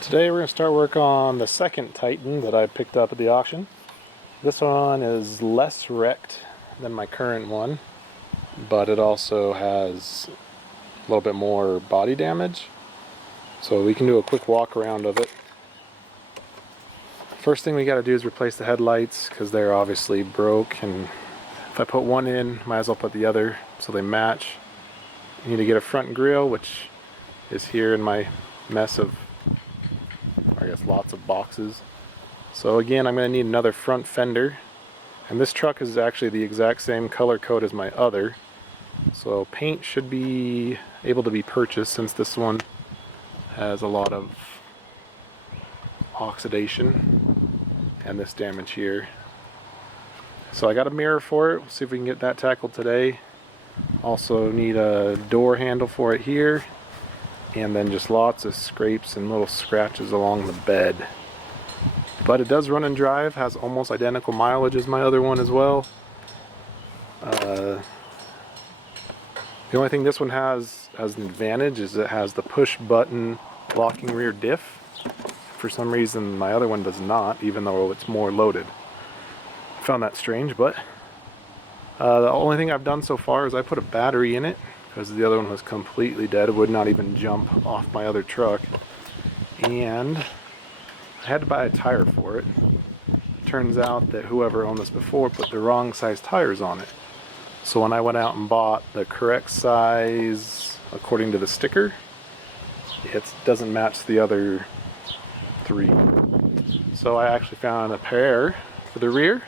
Today we're going to start work on the second Titan that I picked up at the auction. This one is less wrecked than my current one, but it also has a little bit more body damage. So we can do a quick walk around of it. First thing we got to do is replace the headlights because they're obviously broke, and if I put one in, might as well put the other so they match. You need to get a front grille, which is here in my mess of, I guess, lots of boxes. So again, I'm going to need another front fender, and this truck is actually the exact same color code as my other, so paint should be able to be purchased since this one has a lot of oxidation and this damage here. So I got a mirror for it. We'll see if we can get that tackled today. Also need a door handle for it here, and then just lots of scrapes and little scratches along the bed. But it does run and drive, has almost identical mileage as my other one as well. The only thing this one has as an advantage is it has the push button locking rear diff. For some reason my other one does not, even though it's more loaded. I found that strange, but the only thing I've done so far is I put a battery in it because the other one was completely dead. It would not even jump off my other truck, and I had to buy a tire for it. It turns out that whoever owned this before put the wrong size tires on it. So when I went out and bought the correct size according to the sticker, it doesn't match the other three. So I actually found a pair for the rear.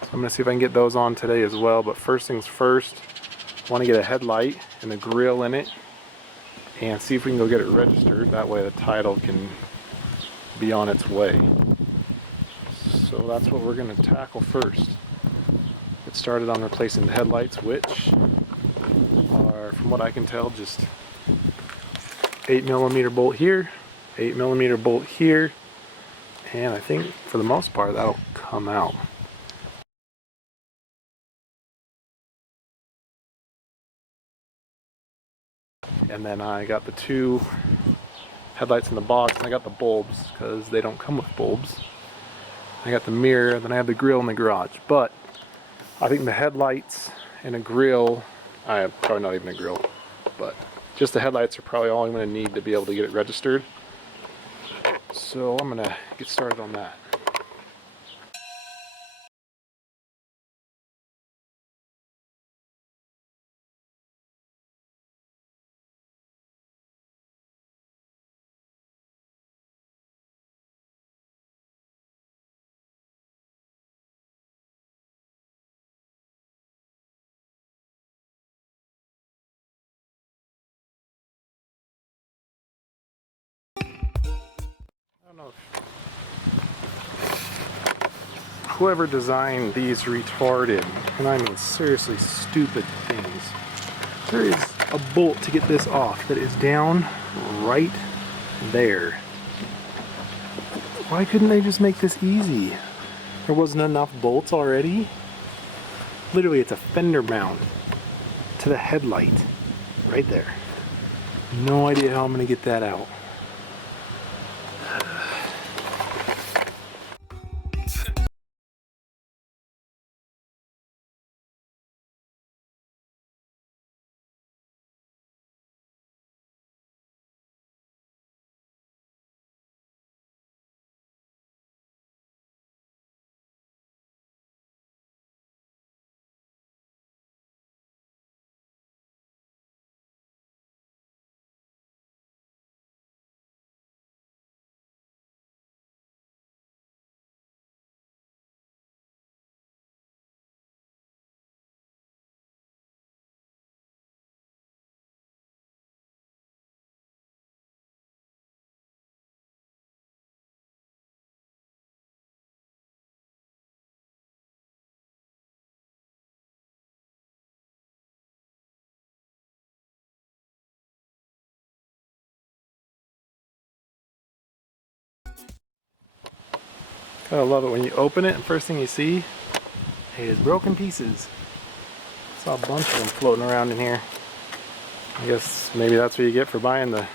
So I'm going to see if I can get those on today as well. But first things first, I want to get a headlight and a grill in it and see if we can go get it registered. That way the title can be on its way. So that's what we're going to tackle first. Get started on replacing the headlights, which are, from what I can tell, just 8mm bolt here, 8mm bolt here, and I think for the most part that'll come out. And then I got the two headlights in the box, and I got the bulbs because they don't come with bulbs. I got the mirror, then I have the grill in the garage. But I think the headlights and a grill, probably not even a grill, but just the headlights are probably all I'm going to need to be able to get it registered. So I'm going to get started on that. I don't know if whoever designed these retarded, and I mean seriously stupid things, there is a bolt to get this off that is down right there. Why couldn't they just make this easy? There wasn't enough bolts already? Literally, it's a fender mount to the headlight right there. No idea how I'm going to get that out. Gotta love it when you open it and first thing you see is broken pieces. Saw a bunch of them floating around in here. I guess maybe that's what you get for buying the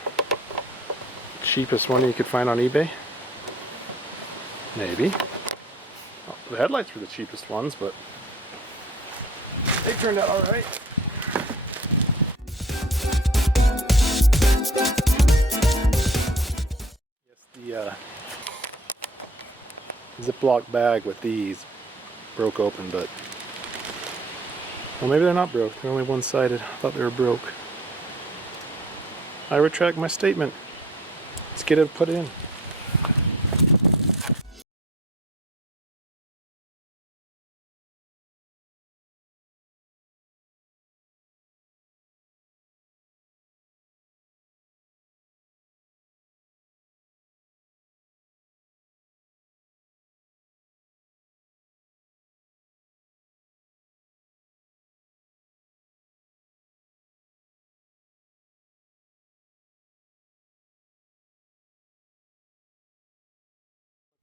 cheapest one you could find on eBay. Maybe. Well, the headlights were the cheapest ones, but they turned out alright. Yes, the Ziploc bag with these broke open, but well, maybe they're not broke. They're only one-sided. I thought they were broke. I retract my statement. Let's get it put in.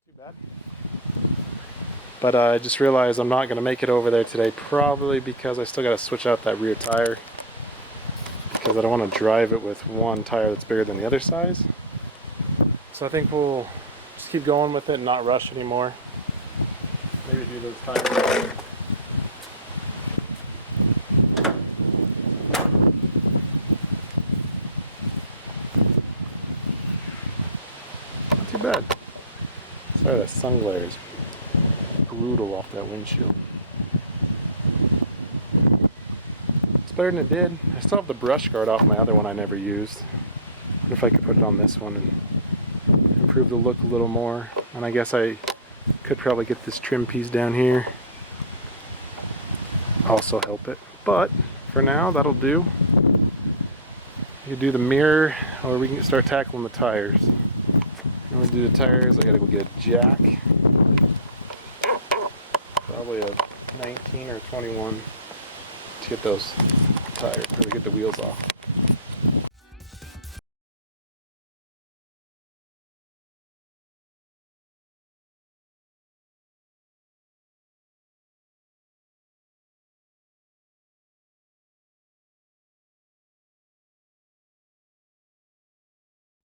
Too bad. But I just realized I'm not going to make it over there today, probably because I still got to switch out that rear tire, because I don't want to drive it with one tire that's bigger than the other size. So I think we'll just keep going with it and not rush anymore. Maybe do those tires. Not too bad. Sorry, that sun glare is brutal off that windshield. It's better than it did. I still have the brush guard off my other one I never used. What if I could put it on this one and improve the look a little more? And I guess I could probably get this trim piece down here. Also help it. But for now, that'll do. You can do the mirror, or we can start tackling the tires. I'm gonna do the tires. I gotta go get a jack. Probably a 19 or 21 to get those tires, or to get the wheels off.